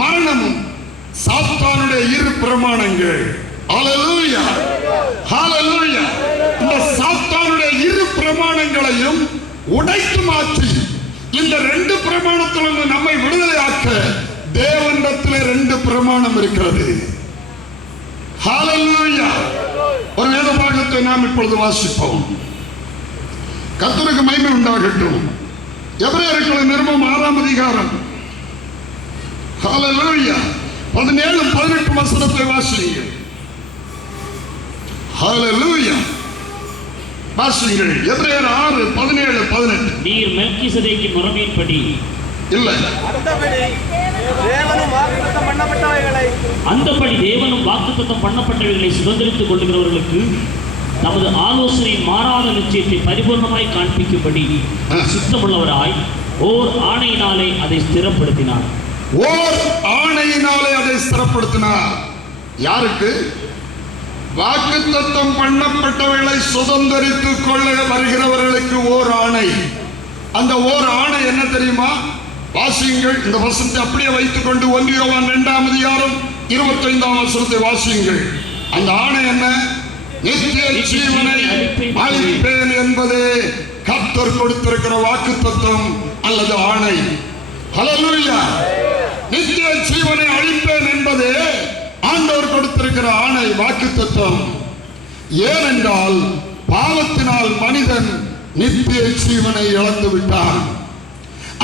மரணமும் சாத்தானுடைய இரு பிரமாணங்கள். ஹல்லேலூயா, ஹல்லேலூயா. இந்த சாத்தானுடைய இரு பிரமாணங்களையும் உடைத்து மாற்றி இந்த ரெண்டு பிரமாணத்திலிருந்து நம்மை விடுதலையாக்க தேவனிடத்திலே ரெண்டு பிரமாணம் இருக்கிறது. ஹல்லேலூயா. ஒரு வேத பாகத்தை நாம் இப்பொழுது வாசிப்போம். கர்த்தருக்கு மகிமை உண்டாகட்டும். எபிரேயர்களின் நிருபம் 6ஆம் அதிகாரம் ஹல்லேலூயா 17-18 வசனத்தை வாசியுங்கள். ஹல்லேலூயா. வாசியுங்கள். எபிரேயர் 6:17-18. நீர் மெல்கிசேதேக்கின் முறைமையின்படி இல்லை, அந்தபடி தேவனும் வாக்குத்தத்தம் பண்ணப்பட்டவைகளை சுதந்திரித்துக் கொள்ளுகிறவர்களுக்கு தமது ஆலோசனையின் மாறாத நிச்சயத்தை பரிபூர்ணமாய் காண்பிக்கும்படி சித்தமுள்ளவராய் ஓர் ஆணையினாலே அதை ஸ்திரப்படுத்தினார். ஓர் ஆணையினாலே அதை ஸ்திரப்படுத்தினார். யாருக்கு? வாக்குத்தத்தம் பண்ணப்பட்டவைகளை சுதந்திரித்துக் கொள்ள வருகிறவர்களுக்கு ஓர் ஆணை. அந்த ஓர் ஆணை என்ன தெரியுமா? வாசியுங்கள். இந்த வசனத்தை அப்படியே வைத்துக் கொண்டு 1 யோவான் 2ஆம் அதிகாரம் 25ஆம் வசனத்தை வாசியுங்கள். அந்த ஆணை என்ன? நித்திய ஜீவனை அளிப்பேன் என்பதே கர்த்தர் கொடுத்திருக்கிற வாக்குத்தத்தம் அல்லது ஆணை. ஹல்லேலூயா. நித்திய ஜீவனை அளிப்பேன் என்பதே ஆண்டவர் கொடுத்திருக்கிற ஆணை, வாக்குத்தத்தம். ஏனென்றால் பாவத்தினால் மனிதன் நித்திய ஜீவனை இழந்து விட்டான்.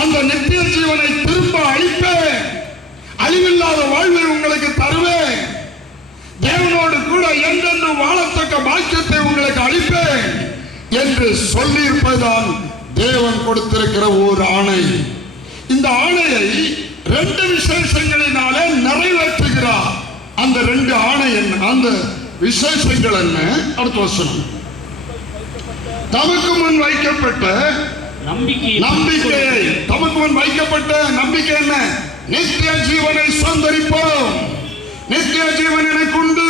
அந்த நித்திய ஜீவனை திரும்ப அளிப்பேன், அழிவில்லாத வாழ்வை உங்களுக்கு தருவேன், தேவனோடு கூட என்றென்று வாழத்தக்க பாக்கியத்தை உங்களுக்கு அளிப்பேன் என்று சொல்லியிருப்பதுதான் தேவன் கொடுத்திருக்கிற ஒரு ஆணை. இந்த ஆணையை 2 விசேஷங்களினாலே நிறைவேற்றுகிறார். அந்த 2 ஆணை என்ன? அந்த விசேஷங்கள் என்ன? அடுத்த வசனம். தமக்கு முன் வைக்கப்பட்ட நம்பிக்கையை, தமக்கு முன் வைக்கப்பட்ட நம்பிக்கை என்ன? நித்திய ஜீவனை சுதந்தரிப்போம். நித்திய ஜீவன் எனக்கு உண்டு.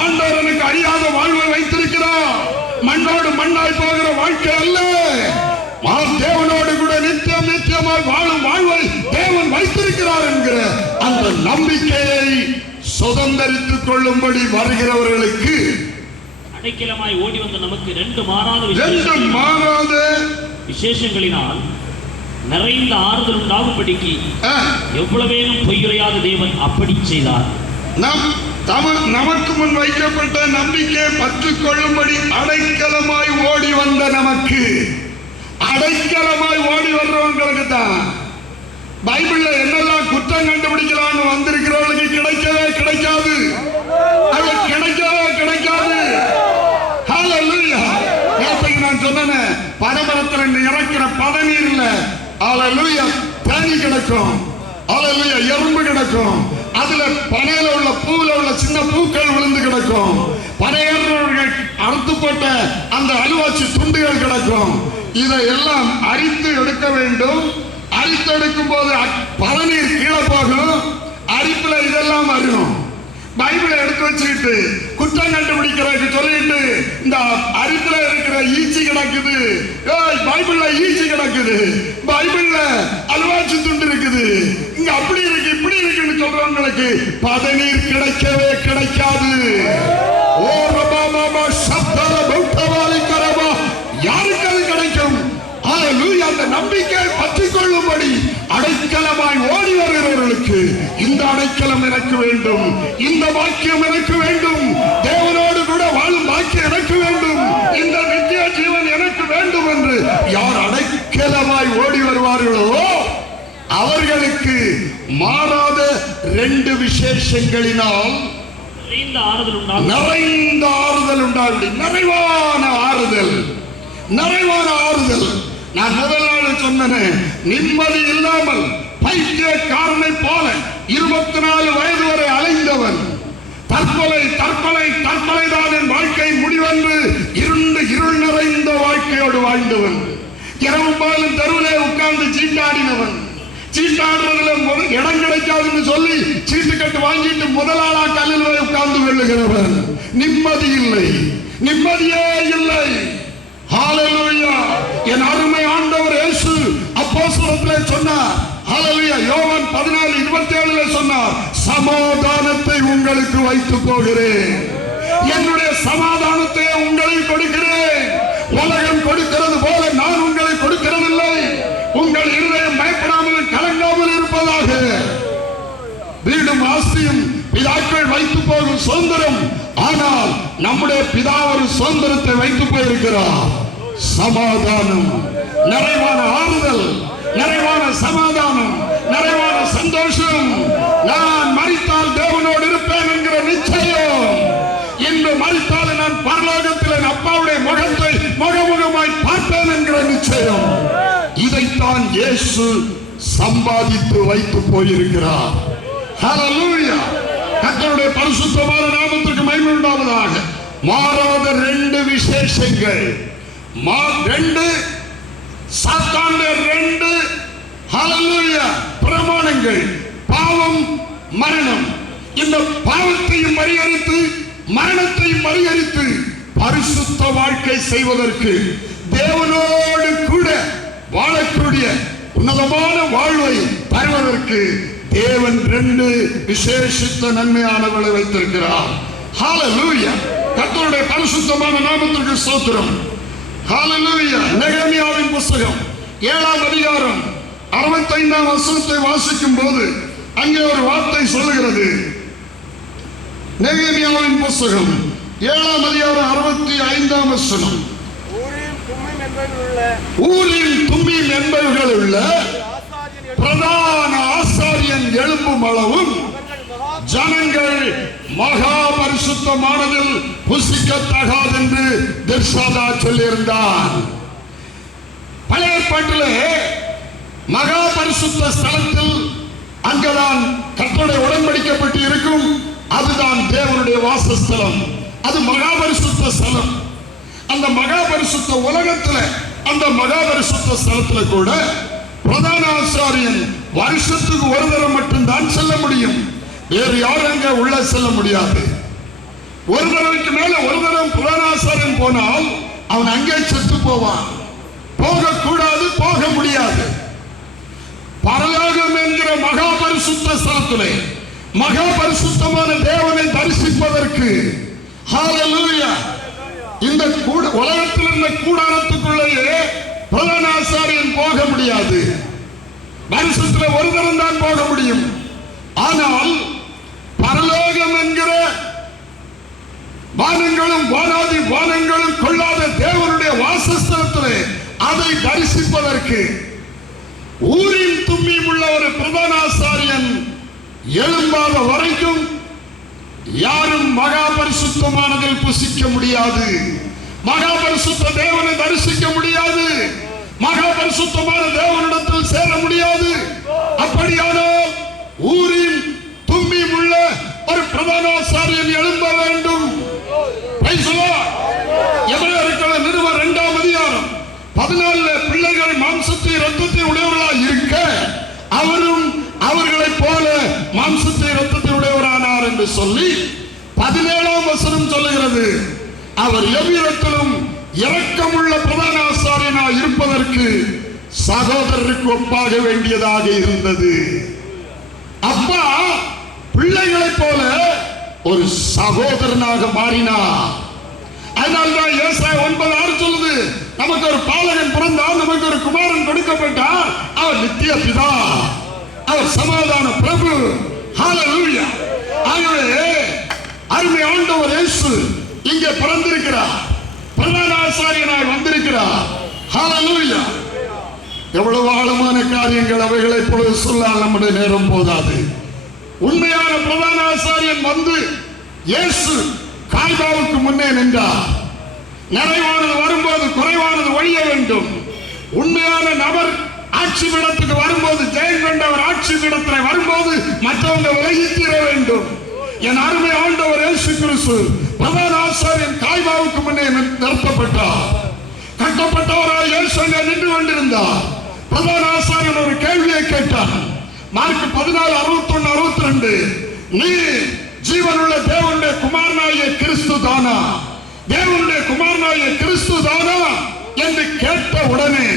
ஆண்டவர் எனக்கு அறியாத வாழ்வை வைத்திருக்கிறார். மண்ணோடு மண்ணாய் போகிற வாழ்க்கை அல்ல, தேவனோடு கூட நித்தியம் நித்தியமாய் வாழும் வாழ்வை தேவன் வைத்திருக்கிறார் என்கிற அந்த நம்பிக்கையை சுதந்தரித்துக் கொள்ளும்படி வருகிறவர்களுக்கு அடைக்கலமாய் ஓடி வந்த நமக்கு 2 மாறாத விசேஷங்களினால் நிறைந்த ஆறுதல் உண்டாகும்படிக்கு எவ்வளவேனும் பொய்யுரையாத தேவன் அப்படி செய்தார். நமக்கு முன் வைக்கப்பட்ட நம்பிக்கை பற்றிக் கொள்ளும்படி அடைக்கலமாய் ஓடி வந்த நமக்கு, அடைக்கலமாய் ஓடி வர்றவங்களுக்கு தான் பைபிள்ல என்னெல்லாம் குற்றம் கண்டுபிடிக்கலாம்னு வந்திருக்கிறவர்களுக்கு கிடைக்கவே கிடைக்காது, அது கிடைக்கவே கிடைக்காது. ஹல்லேலூயா. நேற்றைக்கு நான் சொன்னேன், பரபரத்தில் இறக்கிற பதநீர்ல ஹல்லேலூயா தேனி கிடக்கும், ஹல்லேலூயா எறும்பு கிடக்கும், அதுல பனையில உள்ள பூவுல உள்ள சின்ன பூக்கள் விழுந்து கிடக்கும், பனையர்கள் அறுத்து போட்ட அந்த அலுவாச்சி துண்டுகள் கிடக்கும். இதையெல்லாம் அரித்து எடுக்க வேண்டும். அரித்து எடுக்கும் போது பதநீர் கீழே போகும், அரிப்புல இதெல்லாம் வரும். பைபிளை எடுத்து வச்சுக்கிட்டு குற்றம் கண்டுபிடிக்கிறதுக்கு சொல்லிட்டு இந்த அரிப்புல இருக்கிற ஈச்சி கிடக்குது, பைபிள்ல ஈச்சி கிடக்குது, பைபிள்ல அல்வாச்சி துண்டு இருக்குது, இங்க அப்படி இருக்கு இப்படி இருக்குன்னு சொல்றவங்களுக்கு பதநீர் கிடைக்கவே கிடைக்காது. ஓ ரபா பாபா சப்தர பௌத்தவாலி கரபா, யாருக்கு அது கிடைக்கும்? ஹல்லேலூயா. அந்த நம்பிக்கை பற்றிக் கொள்ளும்படி அடைக்கலமாய் ஓடி வருகிறவர்களுக்கு இந்த அடைக்கலம் எனக்கு வேண்டும், இந்த பாக்கியம் எனக்கு வேண்டும், தேவனோடு கூட வாழும் பாக்கியம் எனக்கு வேண்டும், இந்த நித்திய ஜீவன் எனக்கு வேண்டும் என்று யார் அடைக்கலமாய் ஓடி வருவார்களோ அவர்களுக்கு மாறாத 2 விசேஷங்களினால் நிறைந்த ஆறுதல் உண்டாகும். நிறைவான ஆறுதல், நிறைவான ஆறுதல். நான் முதல் நாள் சொன்னேன், நிம்மதி இல்லாமல் பைத்தியக்காரனை போல 24 வயது வரை அலைந்தவன், தற்கொலை தற்கொலை தற்கொலை தான் என் வாழ்க்கை முடிவென்று இருள் நிறைந்த வாழ்க்கையோடு வாழ்ந்தவன், இரவு பாலும் தெருவிலே உட்கார்ந்து சீட்டாடினவன், சீட்டாடுறதுல இடம் கிடைக்காதுன்னு சொல்லி சீட்டு கட்டு வாங்கிட்டு முதலாளா கல்லில் போய் உட்கார்ந்து வெல்லுகிறவன். நிம்மதி இல்லை, நிம்மதியே இல்லை. ஹல்லேலூயா. என் அருமை ஆண்டவர் இயேசு அப்போஸ்தலத்திலே சொன்னார். ஹல்லேலூயா. யோவான் 14:27 சமாதானத்தை உங்களுக்கு வைத்து போகிறேன், என்னுடைய சமாதானத்தை உங்களுக்கு கொடுக்கிறேன். உலகம் கொடுக்கிறது போல நான் உங்களுக்கு கொடுக்கிறதில்லை. உங்கள் இருதயம் பயப்படாமல் கலங்காமல் இருப்பதாக. வீடும் ஆஸ்தியும் பிதாக்கள் வைத்து போகும் சுதந்திரம், ஆனால் நம்முடைய பிதா ஒரு சுதந்திரத்தை வைத்து போயிருக்கிறார். சமாதானம், நிறைவான ஆறுதல், நிறைவான சமாதானம், நிறைவான சந்தோஷம். நான் மரித்தால் தேவனோடு இருப்பேன் என்கிற நிச்சயம். இன்று மரித்தால் நான் பரலோகத்தில் என் அப்பாவுடைய முகத்தை முகமுகமாய் பார்ப்பேன் என்கிற நிச்சயம். இதைத்தான் இயேசு சம்பாதித்து வைத்து போயிருக்கிறார். ஹல்லேலூயா! கர்த்தருடைய பரிசுத்தமான நாமத்திற்கு மகிமை உண்டாவதாக. மாறாத ரெண்டு விசேஷங்கள், ரெண்டு சாத்தானுடைய ரெண்டு ஹல்லேலூயா பிரமாணங்கள், பாவம், மரணம். இந்த பாவத்தையும் பரிகரித்து மரணத்தையும் பரிகரித்து பரிசுத்த வாழ்க்கை செய்வதற்கு, தேவனோடு கூட வாழக்கூடிய உன்னதமான வாழ்வை தருவதற்கு தேவன் ரெண்டு விசேஷித்த நன்மையானவர்களை வைத்திருக்கிறார். ஹல்லேலூயா! கர்த்தருடைய பரிசுத்தமான நாமத்திற்கு ஸ்தோத்திரம். ஹல்லேலூயா! நெகேமியாவின் புத்தகம் 7ஆம் அதிகாரம் 65ஆம் வசனத்தை வாசிக்கும் போது அங்கே ஒரு வார்த்தை சொல்லுகிறது. நெகேமியாவின் புத்தகம் 7ஆம் அதிகாரம் 65ஆம் வசனம். ஊரில் தும்மீம் என்பவர்கள் உள்ள பிரதான ஆசாரியன் எழும்பும் அளவும் ஜனங்கள் மகா பரிசுத்தமானதில் புசிக்கத்தகாது என்று திர்சாதா சொல்லியிருந்தான். பழைய ஏற்பாட்டிலே மகா பரிசுத்த ஸ்தலத்தில் அங்கதான் கர்த்தருடைய உடன்படிக்கப்பட்டு இருக்கும். அதுதான் தேவனுடைய வாசஸ்தலம். அது மகா பரிசுத்த ஸ்தலம். அந்த மகா பரிசுத்த உலகத்துல, அந்த மகா பரிசுத்த ஸ்தலத்துல கூட பிரதான ஆசாரியன் வருஷத்துக்கு ஒரு தரம் மட்டும்தான் செல்ல முடியும். வேறு யாரும் அங்க உள்ள செல்ல முடியாது. ஒரு தடவைக்கு மேல ஒரு தரம் பிரதான ஆசாரியன் போனால் அவன் அங்கே செத்து போவான். போகக்கூடாது, போக முடியாது. பரலோகம் என்கிற மகா பரிசுத்த ஸ்தலத்திலே மகா பரிசுத்தமான தேவனை தரிசிப்பதற்கு ஹல்லேலூயா, இந்த உலகத்தில் இருந்த கூடாரத்துக்குள்ளேயே பிரதான ஆசாரியன் போக முடியாது. வருஷத்தில் ஒரு தரம் தான் போக முடியும். ஆனால் பரலோகம் என்கிற வானங்களும் வானாதி வானங்களும் கொள்ளாத தேவனுடைய வாசஸ்தலத்திலே அதை தரிசிப்பதற்கு ஊரின் தும்மீம் உள்ள ஒரு பிரதான ஆசாரியன் எழும்பாத வரைக்கும் யாரும் மகா பரிசுத்தமானதில் புசிக்க முடியாது. மகா பரிசுத்த தேவனை தரிசிக்க முடியாது. மகா பரிசுத்தமான தேவனிடத்தில் சேர முடியாது. அப்படியானால் ஊரின் தும்மீம் உள்ள ஒரு பிரதான ஆசாரியன் எழும்ப வேண்டும். எபிரேயர்கள் நிருபம் 2ஆம் அதிகாரம் 14 பிள்ளைகள் மாம்சத்தை இரத்தத்தை உடையவர்களாக இருக்க அவரும் அவர்களைப் போல மாம்சத்தை இரத்தத்தை உடையவரானார் என்று சொல்லி 17ஆம் வசனம் சொல்லுகிறது. அவர் எவ்விதத்திலும் இரக்கமுள்ள பிரதான ஆசாரியனாய் இருப்பதற்கு சகோதரருக்கு ஒப்பாக வேண்டியதாக இருந்தது. அப்பா பிள்ளைகளைப் போல ஒரு சகோதரனாக மாறினார். அதனால்தான் ஏசாயா 9:6 சொல்லுது, நமக்கு ஒரு பாலகன் பிறந்தால், நமக்கு ஒரு குமாரன் கொடுக்கப்பட்டார், அவர் நித்திய பிதா, அவர் சமாதான பிரபு. ஹல்லேலூயா! ஆகவே அருமை ஆண்டவர் இயேசு இங்கே பிறந்திருக்கிறார், பிரதான ஆசாரியனாய் வந்திருக்கிறார். ஹல்லேலூயா! எவ்வளவு ஆழமான காரியங்கள், அவைகளை இப்பொழுது சொல்லால் நம்முடைய நேரம் போதாது. உண்மையான பிரதான ஆசாரியன் வந்து இயேசு கால்வாவுக்கு முன்னே நின்றார். நிறைவானது வரும்போது குறைவானது ஒழிய வேண்டும். உண்மையான நபர் ஆட்சி பீடத்துக்கு வரும்போது, ஜெயம் கொண்டவர் ஆட்சி பீடத்தில் வரும்போது மற்றவங்க விலகி தீர வேண்டும். என் அருமை ஆண்டவர் இயேசு கிறிஸ்து பிரதான ஆசாரியன் கால்வாவுக்கு முன்னே நிறுத்தப்பட்டார். கட்டப்பட்டவரால் இயேசு அங்கே நின்று கொண்டிருந்தார். பிரதான ஆசாரியன் ஒரு கேள்வியை கேட்டார். மார்க் 14:61-62, நீ ஜீவனுள்ள தேவனுடைய குமாரனாகிய கிறிஸ்து தானா, தேவனுடைய குமாரனாகிய கிறிஸ்து தானா என்று கேட்ட உடனே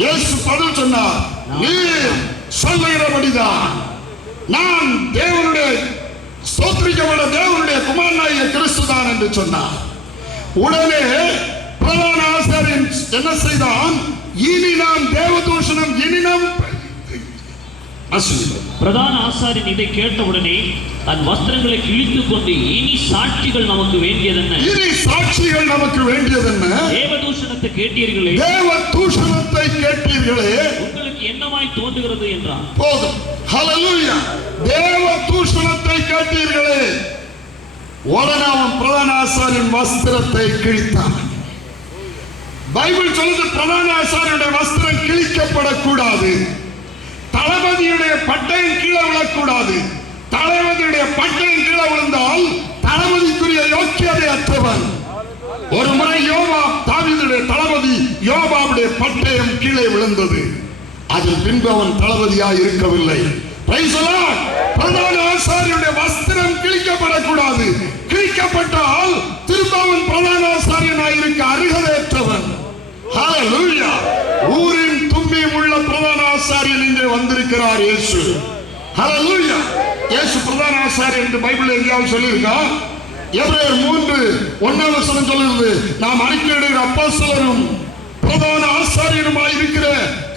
இயேசு பதில் சொன்னார், நீ சொல்லுகிறபடிதான், நான் தேவனுடைய ஸ்தோத்திரிக்கப்பட்ட தேவனுடைய குமாரனாகிய கிறிஸ்து தான் என்று சொன்னார். உடனே பிரதான ஆசாரியன் என்ன செய்தான்? இனி நாம் தேவதூஷணம், இனி நாம் பிரதான ஆசாரியன் இதை கேட்டவுடனே தன் வஸ்திரங்களை கிழித்துக் கொண்டு, இனி சாட்சிகள் நமக்கு வேண்டியதென்ன, இனி சாட்சிகள் நமக்கு வேண்டியதென்ன, தேவதூஷணத்தை கேட்டீர்களே, தேவதூஷணத்தை கேட்டீர்களே, உங்களுக்கு என்னமாய் தோன்றுகிறது என்றான். போதும். ஹல்லேலூயா. தேவதூஷணத்தை கேட்டீர்களே. உடனே அவன் பிரதான ஆசாரியன் வஸ்திரத்தை கிழித்தான். பைபிள் சொல்லுது பிரதான ஆசாரியனுடைய வஸ்திரம் கிழிக்கப்படக்கூடாது. தளபதியுடைய பட்டயம் கீழே விழக்கூடாது. தளபதியுடைய பட்டயம் கீழே விழுந்தால் தளபதிக்குரிய யோக்கியதை அற்றவன். ஒரு முறை யோவாப், தாவீதுடைய தளபதி யோவாபுடைய பட்டயம் கீழே விழுந்தது. அதில் பின்பு அவன் தளபதியாய் இருக்கவில்லை. பிரதான ஆசாரியனுடைய வஸ்திரம் கிழிக்கப்படக்கூடாது. கிழிக்கப்பட்டால் திரும்ப அவன் பிரதான ஆசாரியனாய் இருக்க அருகதையற்றவன். ஹல்லேலூயா. ஊரின் தும்மியும் உள்ள பிரதான ஆசாரியன் இங்கே வந்திருக்கிறார் இயேசு. ஹல்லேலூயா. இயேசு பிரதான ஆசாரியன் என்று பைபிள் எங்கேயாவது சொல்லியிருக்கா? எபிரேயர் 3:1 சொல்லுகிறது, நாம் அறிக்கையிடுகிற அப்போஸ்தலரும் பிரதான ஆசாரியனுமாய் இருக்கிற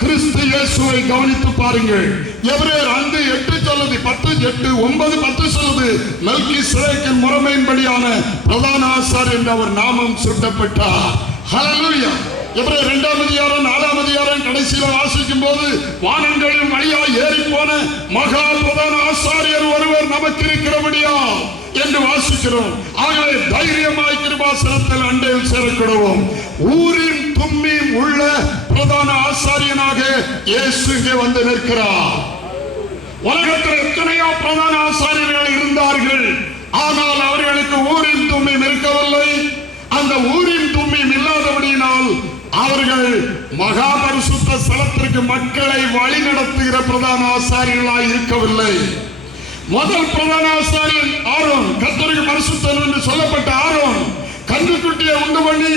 கிறிஸ்து இயேசுவை கவனித்து பாருங்கள். எபிரேயர் 5:8 சொல்லுது, 10:8-9-10 சொல்லுது, மெல்கிசேதேக்கின் முறைமையின்படியான பிரதான ஆசாரியர் என்று அவர் நாமம் சூட்டப்பட்டார். ஹல்லேலூயா. எபிரேயர் 2ஆம் அதிகாரம் 4ஆம் அதிகாரம் கடைசியில வாசிக்கும் போது, வானங்களின் வழியாய் ஏறி போன மகா பிரதான ஆசாரியர் ஒருவர் நமக்கு இருக்கிறபடியா என்று வாசிக்கிறோம். ஆகவே தைரியமாய் கிருபாசனத்தில் அண்டையில் சேரக்கிடுவோம். ஊரின் தும்மியும் உள்ள பிரதான ஆசாரியனாக இயேசு இங்கே வந்து நிற்கிறார். உலகத்தில் எத்தனையோ பிரதான ஆசாரியர்கள் இருந்தார்கள். ஆனால் அவர்களுக்கு ஊரின் தும்மியும் இருக்கவில்லை. அந்த ஊரின் தும்மியும் இல்லாதபடியினால் அவர்கள் மகா பரிசுத்த ஸ்தலத்திற்கு மக்களை வழி நடத்துகிற பிரதான ஆசாரியர்களாய் இருக்கவில்லை. முதல் பிரதான ஆசாரியன் ஆரோன், கர்த்தருக்கு பரிசுத்தன் என்று சொல்லப்பட்ட ஆரோன் கன்றுக்குட்டியை உண்டு பண்ணி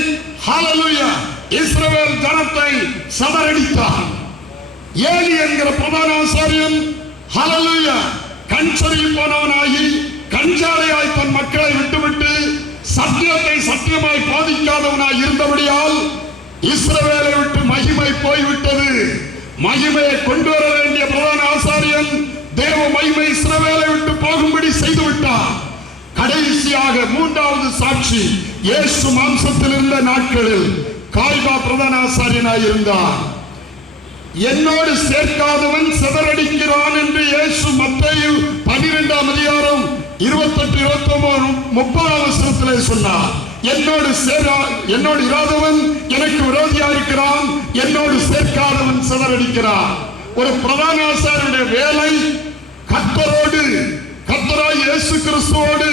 ஹல்லேலூயா இஸ்ரவேல் ஜனத்தை சதறடித்தான். ஏலி என்கிற பிரதான ஆசாரியன் ஹல்லேலூயா கண்சொருகி போனவனாகி கஞ்சாலையாய் தன் மக்களை விட்டுவிட்டு சத்தியத்தை சத்தியமாய் போதிக்காதவனாய் இருந்தபடியால் இஸ்ரவேலை விட்டு மகிமை போய்விட்டது. மகிமையை கொண்டு வர வேண்டிய பிரதான ஆசாரியன் தேவ மகிமை இஸ்ரவேலை விட்டு போகும்படி செய்து விட்டார். கடைசியாக 3வது சாட்சி, இயேசு மாம்சத்தில் இருந்த நாட்களில் காய்பா பிரதான ஆசாரியனாய் இருந்தார். என்னோடு சேர்க்காதவன் சிதறடிக்கிறான் என்று இயேசு மத்தேயு 12ஆம் அதிகாரம் 28-29-30 சொன்னார். என்னோடு இராதவன் எனக்கு விரோதியா இருக்கிறான், என்னோடு சேர்க்காதவன் சிதறடிக்கிறான். ஒரு பிரதான ஆசாரியனுடைய வேலை கர்த்தராய் இயேசு கிறிஸ்துவோடு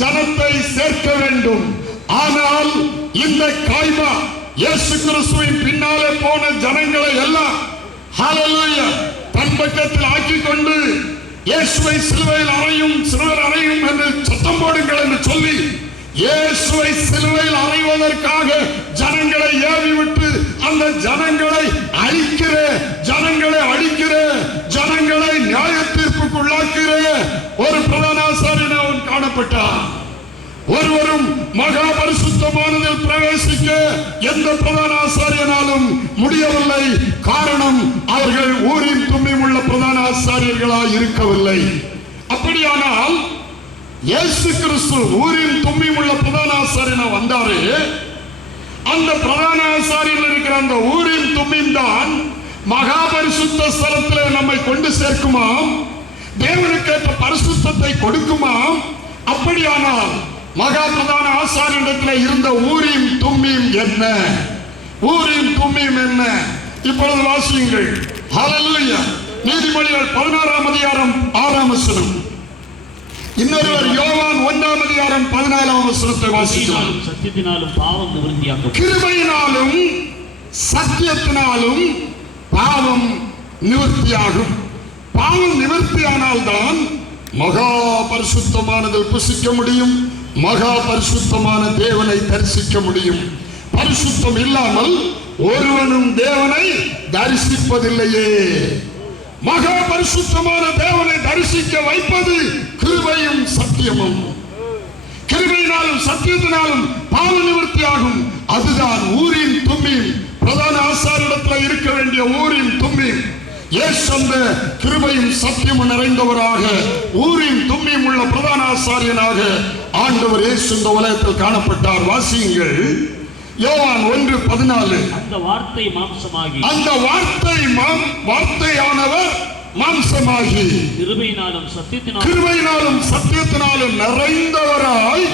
ஜனத்தை சேர்க்க வேண்டும். ஆனால் இந்த காய்பா இயேசு கிறிஸ்துவின் பின்னாலே போன ஜனங்களை எல்லாம் ஹல்லேலூயா தன் பக்கத்தில் ஆக்கிக் கொண்டு இயேசுவை சிலுவையில் அறையும் என்று சத்தம் போடுங்கள் என்று சொல்லி இயேசுவை சிலுவையில் அறைவதற்காக ஜனங்களை ஏவி விட்டு அந்த ஜனங்களை அழிக்கிற, ஜனங்களை அழிக்கிற, ஜனங்களை நியாய தீர்ப்புக்குள்ளாக்கிற ஒரு பிரதான ஆசாரியன் அவன் காணப்பட்டான். ஒருவரும் மகா பரிசுத்தமானதில் பிரவேசிக்க எந்த பிரதான ஆசாரியனாலும் முடியவில்லை. காரணம், அவர்கள் ஊரின் தும்மியும் உள்ள பிரதான ஆசாரியர்களாய் இருக்கவில்லை. அப்படியானால் இயேசு கிறிஸ்து ஊரின் தும்மியும் உள்ள பிரதான ஆசாரியனா வந்தாரு. அந்த பிரதான ஆசாரியர்கள் இருக்கிற அந்த ஊரின் தும்மியும் தான் மகா பரிசுத்த ஸ்தலத்தில் நம்மை கொண்டு சேர்க்குமாம், தேவனுக்கேற்ற பரிசுத்தத்தை கொடுக்குமாம். அப்படியானால் மகா பிரதான ஆசாரியனிடத்தில் இருந்த ஊரின் தும்மியும் என்ன? ஊரின் தும்மியும் என்ன? இப்பொழுது வாசியுங்கள். ஹல்லேலூயா. நீதிமொழிகள் 16ஆம் அதிகாரம் 6ஆம் வசனம். இன்னொருவர் யோவான் 1ஆம் அதிகாரம் 14ஆம் வசனத்தை வாசிக்கிறார். சத்தியத்தினாலும் பாவம் நிவர்த்தியாகும். கிருபையினாலும் சத்தியத்தினாலும் பாவம் நிவர்த்தியாகும். பாவம் நிவர்த்தியானால்தான் மகா பரிசுத்தமானதில் புசிக்க முடியும், மகா பரிசுத்தமான தேவனை தரிசிக்க முடியும். பரிசுத்தம் இல்லாமல் ஒருவனும் தேவனை தரிசிப்பதில்லையே. மகா பரிசுத்தமான தேவனை தரிசிக்க வைப்பது கிருபையும் சத்தியமும். கிருபையினாலும் சத்தியத்தினாலும் பாவ நிவர்த்தியாகும். அதுதான் ஊரின் தும்மீம். பிரதான ஆசாரியரிடத்தில் இருக்க வேண்டிய ஊரின் தும்மீம். இயேசு அந்த கிருபையும் சத்தியமும் நிறைந்தவராக ஊரின் தும்மீம் உள்ள பிரதான ஆசாரியனாக ஆண்டவர் இயேசு இந்த உலகத்தில் காணப்பட்டார். வாசியுங்கள் யோவான் 1:14. அந்த வார்த்தை மாம்சமாகி, அந்த வார்த்தையானவர் மாம்சமாகி கிருபையினாலும் சத்தியத்தினாலும் நிறைந்தவராய்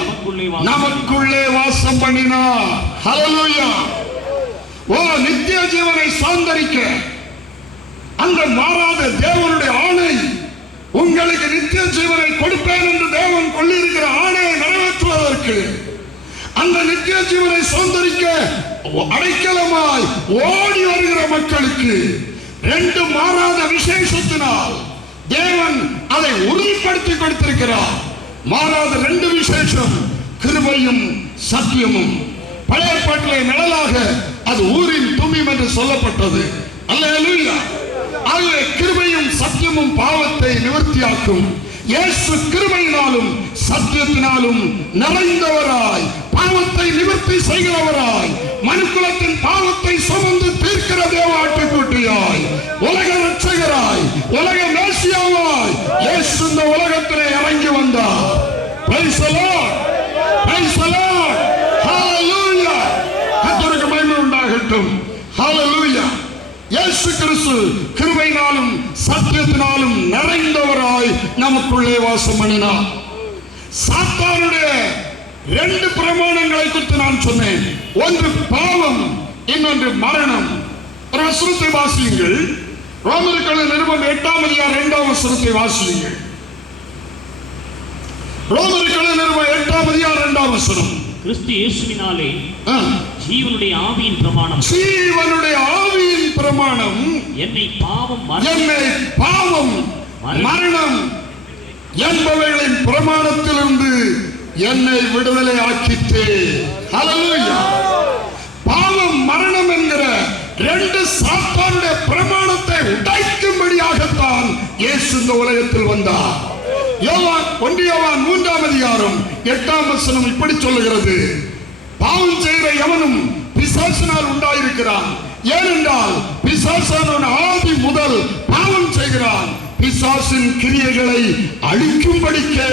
நமக்குள்ளே வாசம் பண்ணினார். ஹல்லேலூயா. ஓ, நித்திய ஜீவனை சார்ந்தரிக்க அந்த மாறாத தேவனுடைய ஆணை, உங்களுக்கு நித்திய ஜீவனை கொடுப்பேன் என்று தேவன் கொள்ளியிருக்கிற ஆணையை நிறைவேற்றுவதற்கு, அந்த நித்திய ஜீவனை சுதந்திரிக்க அடைக்கலமாய் ஓடி வருகிற மக்களுக்கு ரெண்டு மாறாத விசேஷத்தினால் தேவன் அதை உறுதிப்படுத்தி கொடுத்திருக்கிறார். மாறாத ரெண்டு விசேஷம், கிருபையும் சத்தியமும். பழைய ஏற்பாட்டிலே நிழலாக அது ஊரின் தும்மீம் என்று சொல்லப்பட்டது. அல்லேலூயா. ஆகவே கிருபையும் சத்தியமும் பாவத்தை நிவர்த்தியாக்கும். இயேசு கிருபையினாலும் சத்தியத்தினாலும் நிறைந்தவராய், பாவத்தை நிவர்த்தி செய்கிறவராய், மனுக்குலத்தின் பாவத்தை சுமந்து தீர்க்கிற தேவ ஆட்டுக்குட்டியாய், உலக ரட்சகராய், உலக மேசியாவாய் இயேசு இந்த உலகத்திலே இறங்கி வந்தார். Praise the Lord. Praise the Lord. Hallelujah. கர்த்தருக்கு மகிமை உண்டாகட்டும். Hallelujah. இயேசு கிறிஸ்து கிருபையினாலும் சத்தியத்தினாலும் நிறைந்தவராய் நமக்குள்ளே வாசம் பண்ணினார். சாத்தானுடைய ரெண்டு பிரமாணங்களை குறித்து நான் சொன்னேன். ஒன்று பாவம், இன்னொன்று மரணம். ஒரு வசனத்தை வாசியுங்கள். ரோமர்கள் நிருபம் 8:2 வாசியுங்கள். ரோமர்கள் நிருபம் 8:2 கிறிஸ்து இயேசுவினாலே ஜீவனுடைய ஆவியின் பிரமாணம், ஜீவனுடைய ஆவியின் பிரமாணம் என்னை பாவம் மரணம் என்பவைகளின் பிரமாணத்திலிருந்து என்னை விடுதலை ஆக்கிட்டு. ஹல்லேலூயா. பாவம் மரணம் என்கிற ரெண்டு சாத்தானுடைய பிரமாணத்தை உடைக்கும்படியாகத்தான் இயேசு இந்த உலகத்தில் வந்தார். யோவான் 3:8 இப்படி சொல்லுகிறது, பாவம் செய்கிற எவனும் பிசாசினால் உண்டாயிருக்கிறான். ஏனென்றால் பிசாசானவன் ஆதி முதல் பாவம் செய்கிறான். பிசாசின் கிரியைகளை அழிக்கும்படிக்கே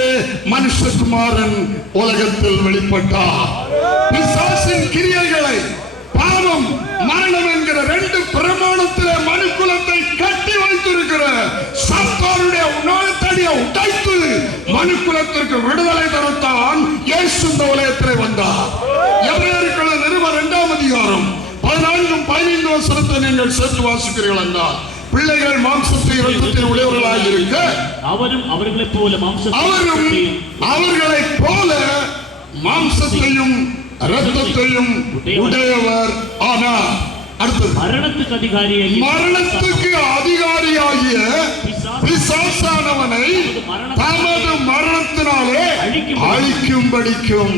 மனுஷகுமாரன் உலகத்தில் வெளிப்பட்டார். பிசாசின் கிரியைகளை, பாவம் மரணம் என்கிற ரெண்டு பிரமாணத்திலே மனுக்குலத்தை கட்டி வைத்திருக்கிற சாத்தானுடைய உணவத்தடியை உடைத்து மனுக்குலத்திற்கு விடுதலை தரத்தான் இயேசு இந்த உலகத்திலே வந்தார். எபிரேயர்கள் நிருபம் 2:14-15 நீங்கள் சேர்த்து வாசிக்கிறீர்கள் என்றால், பிள்ளைகள் மாம்சத்தை இரத்தத்தை உடையவர்களாக இருக்க அவரும் அவர்களைப் போல மாம்சத்தையும் இரத்தத்தையும் உடையவர் ஆனார். அடுத்தது, மரணத்துக்கு அதிகாரியாகிய பிசாசானவனை தமது மரணத்தினாலே அழிக்கும்படிக்கும்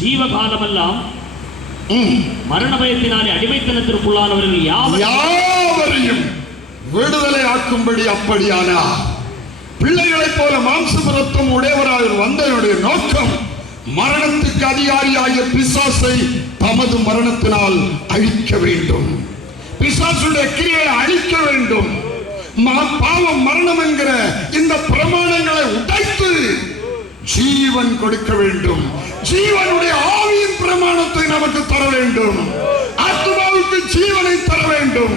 ஜீவகாலமெல்லாம் மரண பயத்தினாலே அடிமைத்தனத்திற்குள்ளானவர்கள் யாவரையும் விடுதலை ஆக்கும்படி அப்படியானார். பிள்ளைகளைப் போல மாம்சம் இரத்தம் உடையவராக வந்தவருடைய நோக்கம் மரணத்துக்கு அதிகாரியாகிய பிசாசை தமது மரணத்தினால் அழிக்க வேண்டும். பிசாசுடைய கிரியை அழிக்க வேண்டும். பாவம் மரணம் என்கிற இந்த பிரமாணங்களை உடைத்து ஜீவன் கொடுக்க வேண்டும். ஜீவனுடைய ஆவியின் பிரமாணத்தை நமக்கு தர வேண்டும். ஆத்மாவுக்கு ஜீவனை தர வேண்டும்.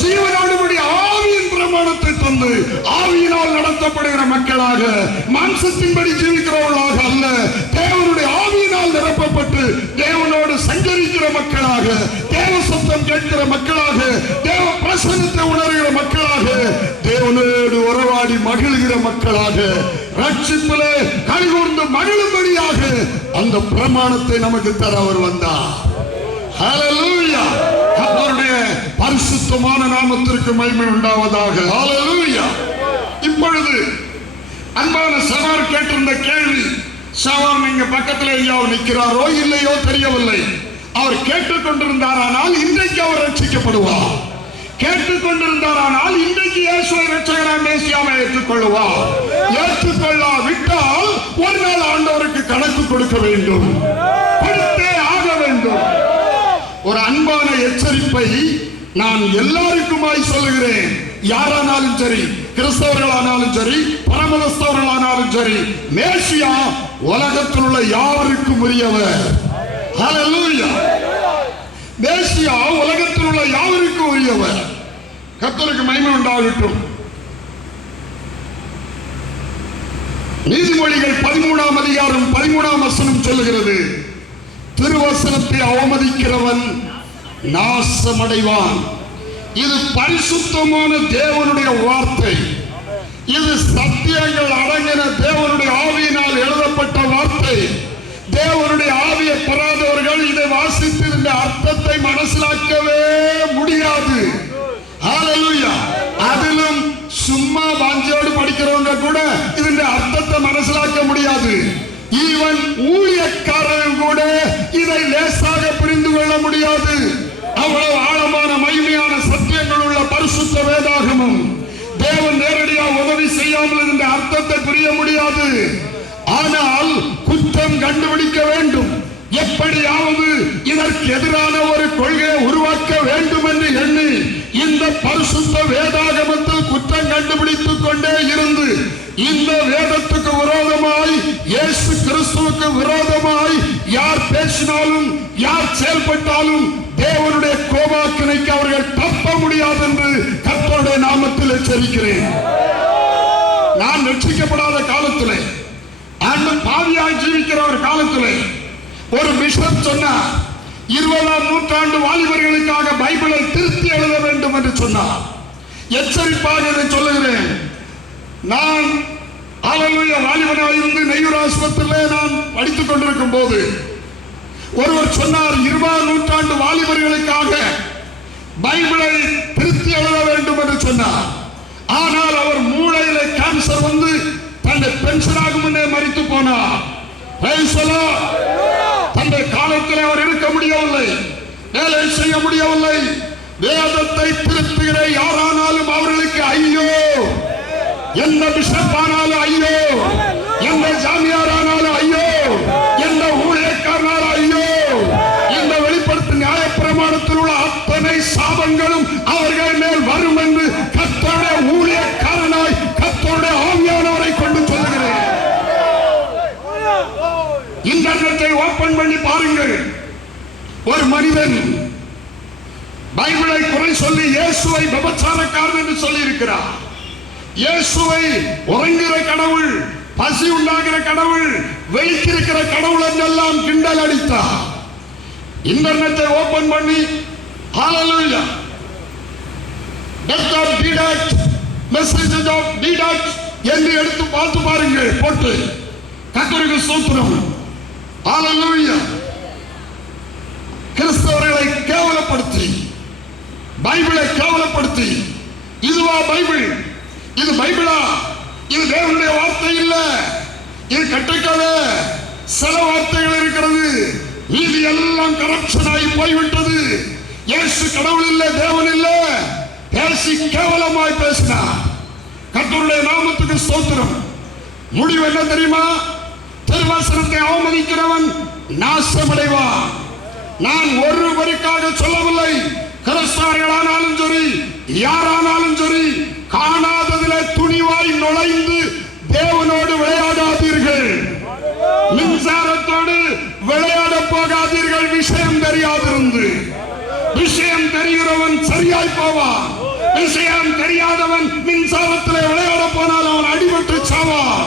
ஜீவனோடு ஆவியின் பிரமாணத்தை தந்து ஆவியினால் நடத்தப்படுகிற மக்களாக, மாம்சத்தின்படி ஜீவிக்கிறவர்களாக அல்ல, தேவனுடைய ஆவியினால் நிரப்பப்பட்டு தேவனோடு சஞ்சரிக்கிற மக்களாக, தேவ சத்தம் கேட்கிற மக்களாக, தேவ பிரசன்னத்தை உணர்கிற மக்களாக, தேவனோடு உறவாடி மகிழ்கிற மக்களாக, ரட்சிப்பிலே கலிகூர்ந்து மகிழும்படியாக அந்த பிரமாணத்தை நமக்கு தர அவர் வந்தார். ஹல்லேலூயா. அவருடைய பரிசுத்தமான நாமத்திற்கு மகிமை உண்டாவதாக. ஹல்லேலூயா. இப்பொழுது அன்பான சகோதரர் கேட்டிருந்த கேள்வி, சகோதரர் நீங்க பக்கத்தில் எங்கேயாவது நிற்கிறாரோ இல்லையோ தெரியவில்லை, அவர் கேட்டுக்கொண்டிருந்தாரானால் இன்றைக்கு அவர் ரட்சிக்கப்படுவார். கேட்டுக்கொண்டிருந்தாரானால் இன்றைக்கு இயேசுவை இரட்சகராம் மேசியாவை ஏற்றுக்கொள்வார். ஏற்றுக்கொள்ளாவிட்டால் ஒரு நாள் ஆண்டவருக்கு கணக்கு கொடுக்க வேண்டும், கொடுத்தே ஆக வேண்டும். ஒரு அன்பான எச்சரிப்பை நான் எல்லாருக்குமாய் சொல்லுகிறேன். யாரானாலும் சரி, கிறிஸ்தவர்களானாலும் சரி, பரமதஸ்தவர்களானாலும் சரி, மேசியா உலகத்தில் உள்ள யாருக்கும் உரியவர். ஹல்லேலூயா. மேசியா உலகத்தில் உள்ள யாவருக்கும் உரியவர். கர்த்தருக்கு மகிமை உண்டாகட்டும். நீதிமொழிகள் 13ஆம் அதிகாரம் 13ஆம் வசனம் சொல்லுகிறது, திருவசனத்தை அவமதிக்கிறவன் நாசமடைவான். இது பரிசுத்தமான தேவனுடைய வார்த்தை. இது சத்தியங்கள் அடங்கின தேவனுடைய ஆவியினால் எழுதப்பட்ட வார்த்தை. தேவனுடைய ஆவியை பெறாதவர்கள் இதை வாசித்து இந்த அர்த்தத்தை மனசிலாக்கவே முடியாது. ஹல்லேலூயா. அதிலும் சும்மா வாஞ்சோடு படிக்கிறவங்க கூட இதன் அர்த்தத்தை மனசிலாக்க முடியாது. ஈவன் ஊழியக்காரர்கள் கூட இதை லேசாக புரிந்து கொள்ள முடியாது. அவ்வளவு ஆழமான மகிமையான சத்தியங்கள் உள்ள பரிசுத்த வேதாகமும் தேவன் நேரடியாக உதவி செய்யாமல் இந்த அர்த்தத்தை புரிய முடியாது. ஆனால் குற்றம் கண்டுபிடிக்க வேண்டும். எப்படியாவது இதற்கு எதிரான ஒரு கொள்கையை உருவாக்க வேண்டும் என்று எண்ணி இந்த பரிசுத்த வேதாகமத்தில் குற்றம் கண்டுபிடித்துக் கொண்டே இருந்து இந்த வேதத்துக்கு விரோதமாய், இயேசு கிறிஸ்துவுக்கு விரோதமாய் யார் பேசினாலும் யார் செயல்பட்டாலும் தேவனுடைய கோபாக்கினைக்கு அவர்கள் தப்ப முடியாது என்று கர்த்தருடைய நாமத்தில் எச்சரிக்கிறேன். நான் ரட்சிக்கப்படாத காலத்திலே, பாவியாய் ஜீவிக்கிற ஒரு காலத்திலே ஒரு பிஷப் சொன்னார், 20ஆம் நூற்றாண்டு வாலிபர்களுக்காக பைபிளை திருத்தி எழுத வேண்டும் என்று சொன்னார். எச்சரிப்பாக இதை சொல்லுகிறேன். நான் ஹல்லேலூயா வாலிபனாக இருந்து நெய்யூர் ஆஸ்பத்திரியிலே நான் படித்துக் கொண்டிருக்கும் போது ஒருவர் சொன்னார், 20ஆம் நூற்றாண்டு வாலிபர்களுக்காக பைபிளை திருத்தி எழுத வேண்டும் என்று சொன்னார். ஆனால் அவர் மூளையில கேன்சர் வந்து தன்னை பென்ஷனாக முன்னே மரித்து போனார். தன்னுடைய காலத்தில் அவர் இருக்க முடியவில்லை, வேலை செய்ய முடியவில்லை. வேதத்தை திருத்துகிற யாரானாலும் அவர்களுக்கு ஐயோ. எந்த பிஷப் ஆனாலும் ஐயோ, எந்த ஜாமியார் ஆனாலும் ஐயோ, எந்த ஊழியக்காரனாலும் ஐயோ. இந்த வெளிப்படுத்த நியாயப்பிரமாணத்தில் உள்ள அத்தனை சாபங்களும் அவர்கள் மேல் வரும் என்று கர்த்தருடைய ஊழியக்காரனாய் கர்த்தருடைய ஆவியானவரை கொண்டு சொல்கிறேன். இன்டர்நெட்டை ஓபன் பண்ணி பாருங்கள். ஒரு மனிதன் பைபிளை குறை சொல்லி இயேசுவை விபச்சாரக்காரன் என்று சொல்லி இருக்கிறார். இயேசுவை உறங்குகிற கடவுள், பசி உண்டாகிற கடவுள், வெளிக்கிருக்கிற கடவுள் என்றெல்லாம் கிண்டல் அடித்தார். இன்டர்நெட்டை ஓபன் பண்ணி ஹல்லேலூயா டெத் ஆஃப் டிடாட், மெசேஜஸ் ஆஃப் டிடாட் என்று எடுத்து பார்த்து பாருங்கள். போட்டு கர்த்தருக்கு ஸ்தோத்திரம். ஹல்லேலூயா. கிறிஸ்தவர்களை கேவலப்படுத்தி, பைபிளை கேவலப்படுத்தி, இதுவா பைபிள், இது பைபிளா, இது தேவனுடைய வார்த்தை இல்ல, இது கட்டுக்கதை, சில வார்த்தைகள் இருக்கிறது, இது எல்லாம் கரப்ஷன் ஆகி போய்விட்டது. இயேசு கடவுள் இல்ல, தேவன் இல்ல, பேசி கேவலமாய் பேசினார். கர்த்தருடைய நாமத்துக்கு ஸ்தோத்திரம். முடிவு என்ன தெரியுமா? திருவசனத்தை அவமதிக்கிறவன் நாசமடைவான். நான் ஒருவருக்காக சொல்லவில்லை. கிறிஸ்தவர்களானாலும் சரி, யாரானாலும் சரி, காணாததிலே துணிவாய் நுழைந்து தேவனோடு விளையாடாதீர்கள். மின்சாரத்தோடு விளையாட போகாதீர்கள். விஷயம் தெரியாதிருந்து. விஷயம் தெரிகிறவன் சரியாய் போவான். விஷயம் தெரியாதவன் மின்சாரத்திலே விளையாட போனால் அவன் அடிபட்டு சாவான்.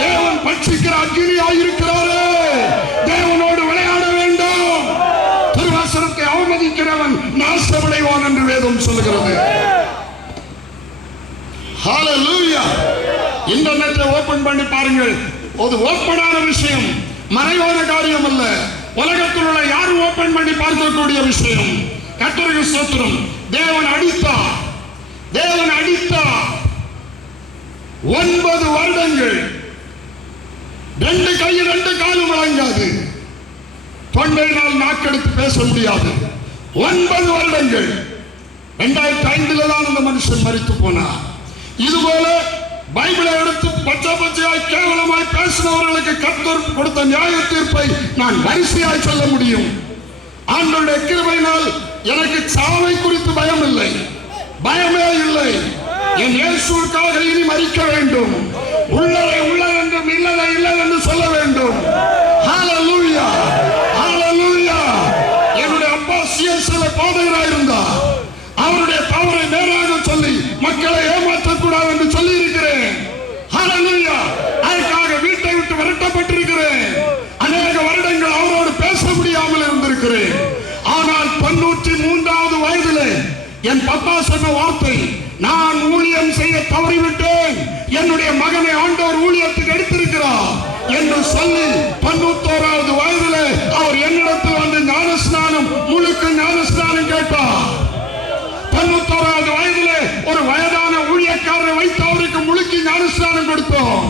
தேவன் பட்சிக்கிற அக்கினியாய் இருக்கிறாரே, தேவனோடு விளையாட வேண்டும். திருவசனத்தை அவமதிக்கிறவன் நாசமடைவான் என்று வேதம் சொல்லுகிறது. ஹல்லேலூயா. இன்டர்நெட்டை ஓபன் பண்ணி பாருங்கள். அது ஓப்பனான விஷயம், மறைவான காரியம் அல்ல. உலகத்தில் உள்ள யாரும் ஓபன் பண்ணி பார்க்கக்கூடிய விஷயம். கர்த்தருக்கு ஸ்தோத்திரம். தேவன் அடித்தார், தேவன் அடித்தார். 9 வருடங்கள் 2 கை 2 காலும் வழங்காது. தொண்டையினால் நாக்கெடுத்து பேச முடியாது. 9 வருடங்கள் 2005 தான் அந்த மனுஷன் மரித்து போனார். இதுபோல பைபிளை எடுத்து பச்சையாய் கேவலமாய் பேசினவர்களுக்கு கர்த்தர் கொடுத்த நியாய தீர்ப்பை நான் வரிசையாய் சொல்ல முடியும். ஆண்டவருடைய கிருபையினால் எனக்கு சாவை குறித்து பயம் இல்லை, பயமே இல்லை. என் இயேசுவுக்காக இனி மரிக்க வேண்டும். உள்ளதை உள்ளதென்றும் இல்லதை இல்லை என்று சொல்ல வேண்டும். ஹல்லேலூயா, ஹல்லேலூயா. என்னுடைய அப்பா சிஎஸ்ல பாடகராயிருந்தார். அவருடைய தவறை நேராக சொல்லி மக்களை ஏமாற்றக்கூடாது என்று சொல்லி இருக்கிறேன். ஹல்லேலூயா. அதற்காக வீட்டை விட்டு விரட்டப்பட்டிருக்கிறேன். அநேக வருடங்கள் அவரோடு பேச முடியாமல் இருந்திருக்கிறேன். ஆனால் 93வது வயதிலே என் பப்பா சொன்ன வார்த்தை, நான் ஊழியம் செய்ய தவறிவிட்டேன், என்னுடைய மகனை ஆண்டவர் ஊழியத்துக்கு எடுத்திருக்கிறார் என்று சொல்லி 91வது வயதிலே அவர் என்னிடத்தில் வந்து ஞானஸ்நானம், முழுக்க ஞானஸ்நானம் கேட்டார். 91வது வயதிலே ஒரு வயதான ஊழியக்காரரை வைத்து அவருக்கு முழுக்கி ஞானஸ்நானம் கொடுத்தோம்.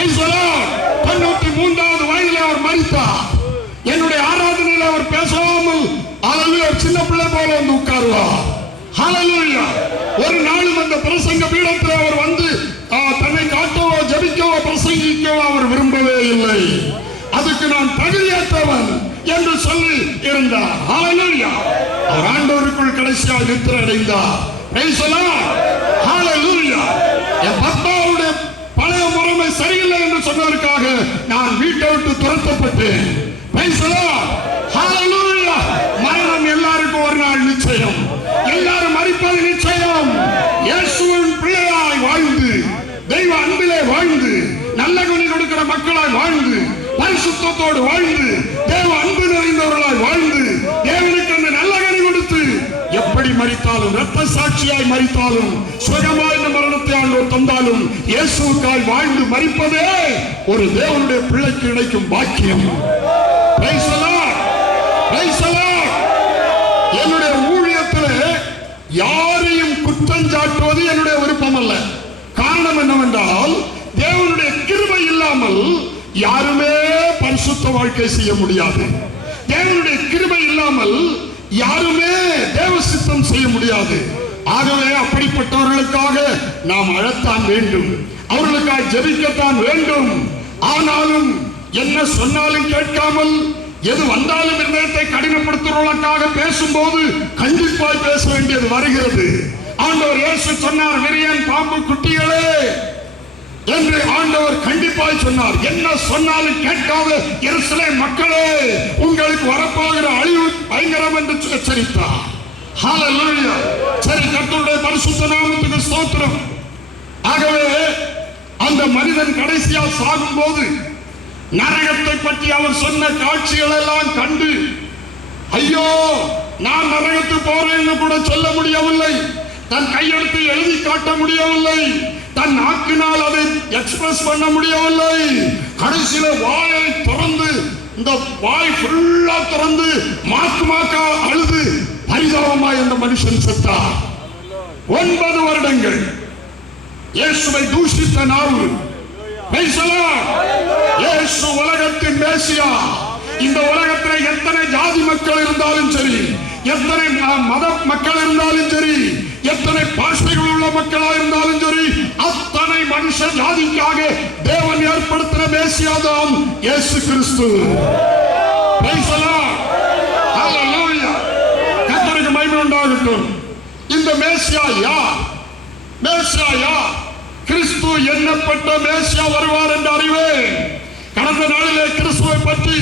93வது வயதிலே அவர் மரித்தார். என்னுடைய ஆராதனையில் அவர் பேசாமல் ஹல்லேலூயா சின்ன பிள்ளை போல வந்து உட்காருவார். ஹல்லேலூயா. ஒரு நாளும் அந்த பிரசங்க பீடத்தில் அவர் வந்து தன்னை காட்டவோ ஜபிக்கவோ பிரசங்கிக்கவோ அவர் விரும்பவே இல்லை. அதுக்கு நான் தகுதியற்றவன் என்று சொல்லி இருந்தார். ஹல்லேலூயா. அவர் ஆண்டவருக்குள் கடைசியாக நித்திரை அடைந்தார். Praise the Lord. ஹல்லேலூயா. என் பப்பாவுடைய பழைய முறைமை சரியில்லை என்று சொன்னதற்காக நான் வீட்டை விட்டு துரத்தப்பட்டேன். Praise the Lord. ஹல்லேலூயா. மரணம் எல்லாருக்கும் ஒரு நாள் நிச்சயம். எல்லாரும் மரிப்பது நிச்சயம். இயேசுவின் பிள்ளையாய் வாழ்ந்து, தெய்வ அன்பிலே வாழ்ந்து, நல்ல குணி கொடுக்கிற மக்களாய் வாழ்ந்து, பரிசுத்தத்தோடு வாழ்ந்து, தேவ அன்பு நிறைந்தவர்களாய் வாழ்ந்து, தேவனுக்கு அந்த நல்ல கனி கொடுத்து, எப்படி மரித்தாலும், இரத்த சாட்சியாய் மரித்தாலும், சுகமாய் இந்த மரணத்தை ஆண்டவர் தந்தாலும், இயேசுவுக்காய் வாழ்ந்து மரிப்பதே ஒரு தேவனுடைய பிள்ளைக்கு கிடைக்கும் பாக்கியம். Praise the Lord. Praise the Lord. என்னுடைய ஊழியத்திலே யாரையும் குற்றம் சாட்டுவது என்னுடைய விருப்பம் அல்ல. காரணம் என்னவென்றால், தேவனுடைய கிருபை இல்லாமல் யாருமே பரிசுத்த வாழ்க்கை செய்ய முடியாது. தேவனுடைய கிருபை இல்லாமல் யாருமே தேவ சித்தம் செய்ய முடியாது. ஆகவே அப்படிப்பட்டவர்களுக்காக நாம் அழத்தான் வேண்டும், அவர்களுக்காக ஜெபிக்கத்தான் வேண்டும். ஆனாலும் என்ன சொன்னாலும் கேட்காமல், எது வந்தாலும் இருதயத்தை கடினப்படுத்துவதற்காக பேசும்போது கண்டிப்பாய் பேச வேண்டியது வருகிறது. ஆண்டவர் இயேசு சொன்னார், விரியன் பாம்பு குட்டிகளே என்று ஆண்டவர் கண்டிப்பாய் சொன்னார். என்ன சொன்னாலும் கேட்காத எருசலேம் மக்களே, உங்களுக்கு வரப்போகிற அழிவு பயங்கரம் என்று எச்சரித்தார். ஹல்லேலூயா. சரி, கர்த்தருடைய பரிசுத்த நாமத்துக்கு ஸ்தோத்திரம். ஆகவே அந்த மனிதன் கடைசியா சாகும் போது நரகத்தை பற்றி அவர் சொன்ன காட்சிகள் எல்லாம் கண்டு, ஐயோ நான் நரகத்துக்கு போறேன்னு கூட சொல்ல முடியவில்லை, தன் கையெழுத்து எழுதி காட்ட முடியவில்லை, தன் நாக்கினால் அதை எக்ஸ்பிரஸ் பண்ண முடியவில்லை. கடைசியில வாயை திறந்து, இந்த வாய் ஃபுல்லா திறந்து மாக்கா அழுது பரிதாபமாய் அந்த மனுஷன் செத்தார். 9 வருடங்கள் இயேசுவை தூஷித்த நாவு. இயேசு உலகத்தின் மேசியா. இந்த உலகத்தில் எத்தனை ஜாதி மக்கள் இருந்தாலும் சரி, எத்தனை மத மக்கள் இருந்தாலும் சரி, எத்தனை பாஷைகள் உள்ள மக்களா இருந்தாலும் சரி, அத்தனை மனுஷ ஜாதிக்காக தேவன் ஏற்படுத்தின மேசியாதான் இயேசு கிறிஸ்து. கர்த்தருக்கு மகிமை உண்டாகட்டும். இந்த மேசியா யார்? மேசியா யார்? கிறிஸ்து எண்ணப்பட்ட மேசியா வருவார் என்று அறிவேன். கடந்த நாளிலே கிறிஸ்துவை பற்றி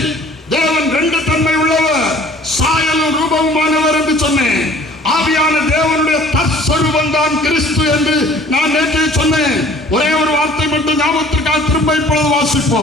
தேவன் 2 தன்மை உள்ளவர், சாயலும் ரூபமானவர் என்று சொன்னேன். ஆவியான தேவனுடைய தற்சரூபம் தான் கிறிஸ்து என்று நான் நேற்று சொன்னேன். ஒரே ஒரு வார்த்தை மட்டும் ஞாபகத்திற்காக திரும்ப இப்பொழுது வாசிப்போம்.